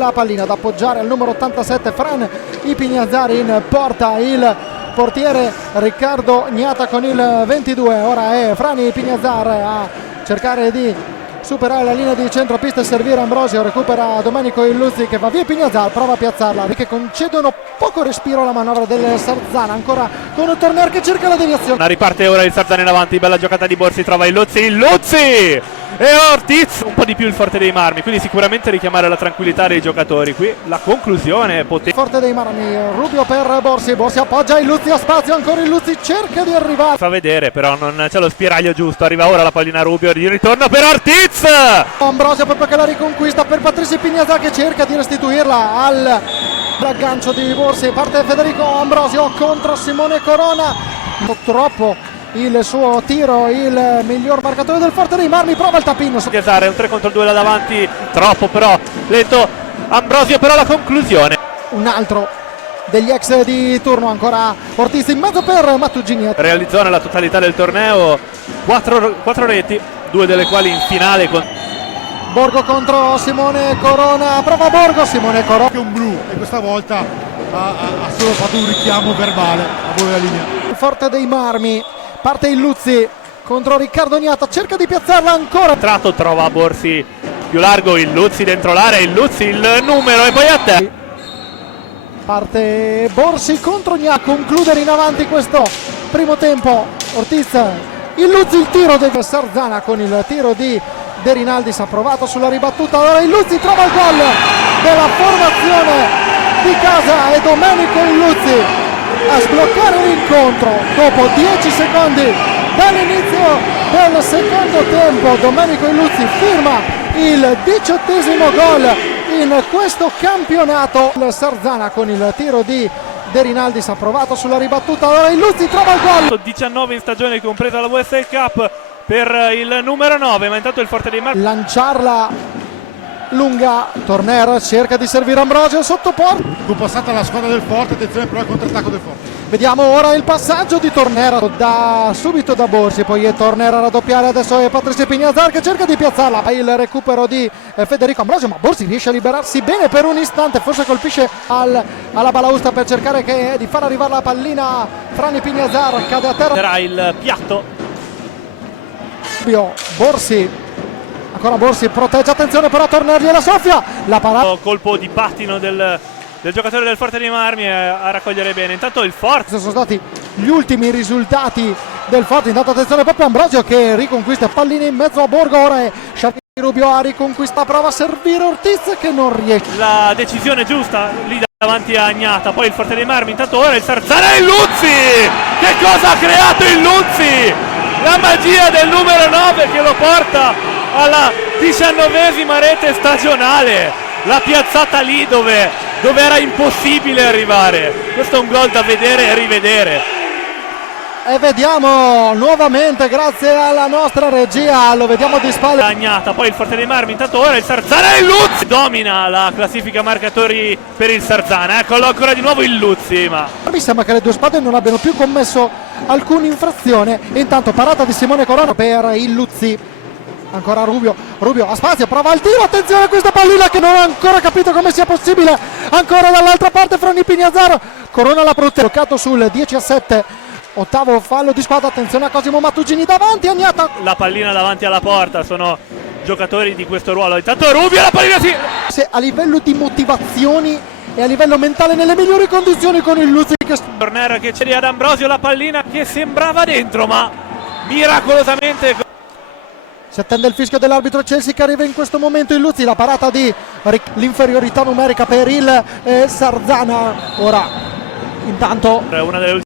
la pallina da appoggiare al numero 87 Fran Ipignazzar, in porta il portiere Riccardo Gnata con il 22. Ora è Fran Ipignazzar a cercare di superare la linea di centropista e servire Ambrosio, recupera Domenico Illuzzi che va via. Pignazzar prova a piazzarla, che concedono poco respiro alla manovra del Sarzana, ancora con Torner che cerca la deviazione. Riparte ora il Sarzana in avanti, bella giocata di Borsi, trova Illuzzi e Ortiz, un po' di più il Forte dei Marmi, quindi sicuramente richiamare la tranquillità dei giocatori. Qui la conclusione potente. Forte dei Marmi, Rubio per Borsi appoggia Illuzzi, a spazio ancora Illuzzi, cerca di arrivare, Fa vedere però non c'è lo spiraglio giusto, arriva ora la pallina Rubio, di ritorno per Ortiz. Ambrosio proprio che la riconquista per Patrizio Ipignazzar che cerca di restituirla al aggancio di Borsi. Parte Federico Ambrosio contro Simone Corona, troppo il suo tiro, il miglior marcatore del Forte dei Marmi prova il tapin. È un 3 contro 2 là davanti, troppo però lento Ambrosio, però la conclusione. Un altro degli ex di turno, ancora Ortiz in mezzo per Mattugini. Realizzò nella totalità del torneo 4 reti, 2 delle quali in finale con Borgo contro Simone Corona, prova Borgo, Simone Corona che un blu, e questa volta ha solo fatto un richiamo verbale a buona linea. il Forte dei Marmi, parte Illuzzi contro Riccardo Gnata, cerca di piazzarla ancora, tratto, trova Borsi più largo, Illuzzi dentro l'area, Illuzzi il numero e poi a te. parte Borsi contro Gnata, concludere in avanti questo primo tempo. Ortiz, Illuzzi, il tiro del Sarzana con il tiro di De Rinaldis, ha provato sulla ribattuta, ora Illuzzi trova il gol della formazione di casa, e Domenico Illuzzi a sbloccare l'incontro dopo 10 secondi dall'inizio del secondo tempo. Domenico Illuzzi firma il 18° gol in questo campionato. Il Sarzana con il tiro di De Rinaldis, ha provato sulla ribattuta, ora Illuzzi trova il gol. 19 in stagione, compresa la WSL Cup per il numero 9, ma intanto il Forte dei Marmi. Lanciarla lunga, Torner cerca di servire Ambrosio sotto porta. Con passata la squadra del Forte, attenzione però al contrattacco del Forte. Vediamo ora il passaggio di Torner da subito da Borsi, poi è Torner a raddoppiare, adesso è Patrizio Ipignazzar che cerca di piazzarla, il recupero di Federico Ambrosio, ma Borsi riesce a liberarsi bene per un istante, forse colpisce alla balausta per cercare di far arrivare la pallina. Fran Ipignazzar cade a terra, Sarà il piatto. Borsi, ancora Borsi protegge, attenzione però Torner gliela soffia, la parata, Colpo di pattino del giocatore del Forte dei Marmi a raccogliere bene. Intanto il Forte. sono stati gli ultimi risultati del Forte. Intanto attenzione proprio Ambrosio che riconquista pallini in mezzo a Borgo, ora è Rubio a riconquista, prova a servire Ortiz che non riesce. La decisione giusta lì davanti a Gnata, poi il Forte dei Marmi, intanto ora il Sarzana e Illuzzi! Che cosa ha creato Illuzzi? La magia del numero 9 che lo porta alla 19ª rete stagionale, la piazzata lì dove era impossibile arrivare. Questo è un gol da vedere e rivedere. E vediamo nuovamente, grazie alla nostra regia, lo vediamo di spalle. Gnata, poi il Forte dei Marmi, intanto ora il Sarzana e Illuzzi domina la classifica marcatori per il Sarzana. Eccolo ancora di nuovo Illuzzi, ma Mi sembra che le due squadre non abbiano più commesso alcuna infrazione. E intanto parata di Simone Corona per Illuzzi, ancora Rubio a spazio, prova il tiro, attenzione a questa pallina che non ho ancora capito come sia possibile. Ancora dall'altra parte Fran Ipignazzar, Corona l'ha bloccato sul 10-7, ottavo fallo di squadra. Attenzione a Cosimo Mattugini davanti a Gnata, la pallina davanti alla porta, sono giocatori di questo ruolo. Intanto Rubio, la pallina se a livello di motivazioni e a livello mentale nelle migliori condizioni con Illuzzi che Torner che c'era ad Ambrosio, la pallina che sembrava dentro ma miracolosamente. si attende il fischio dell'arbitro Chelsea che arriva in questo momento. Illuzzi, la parata di l'inferiorità numerica per il Sarzana. Ora intanto Una delle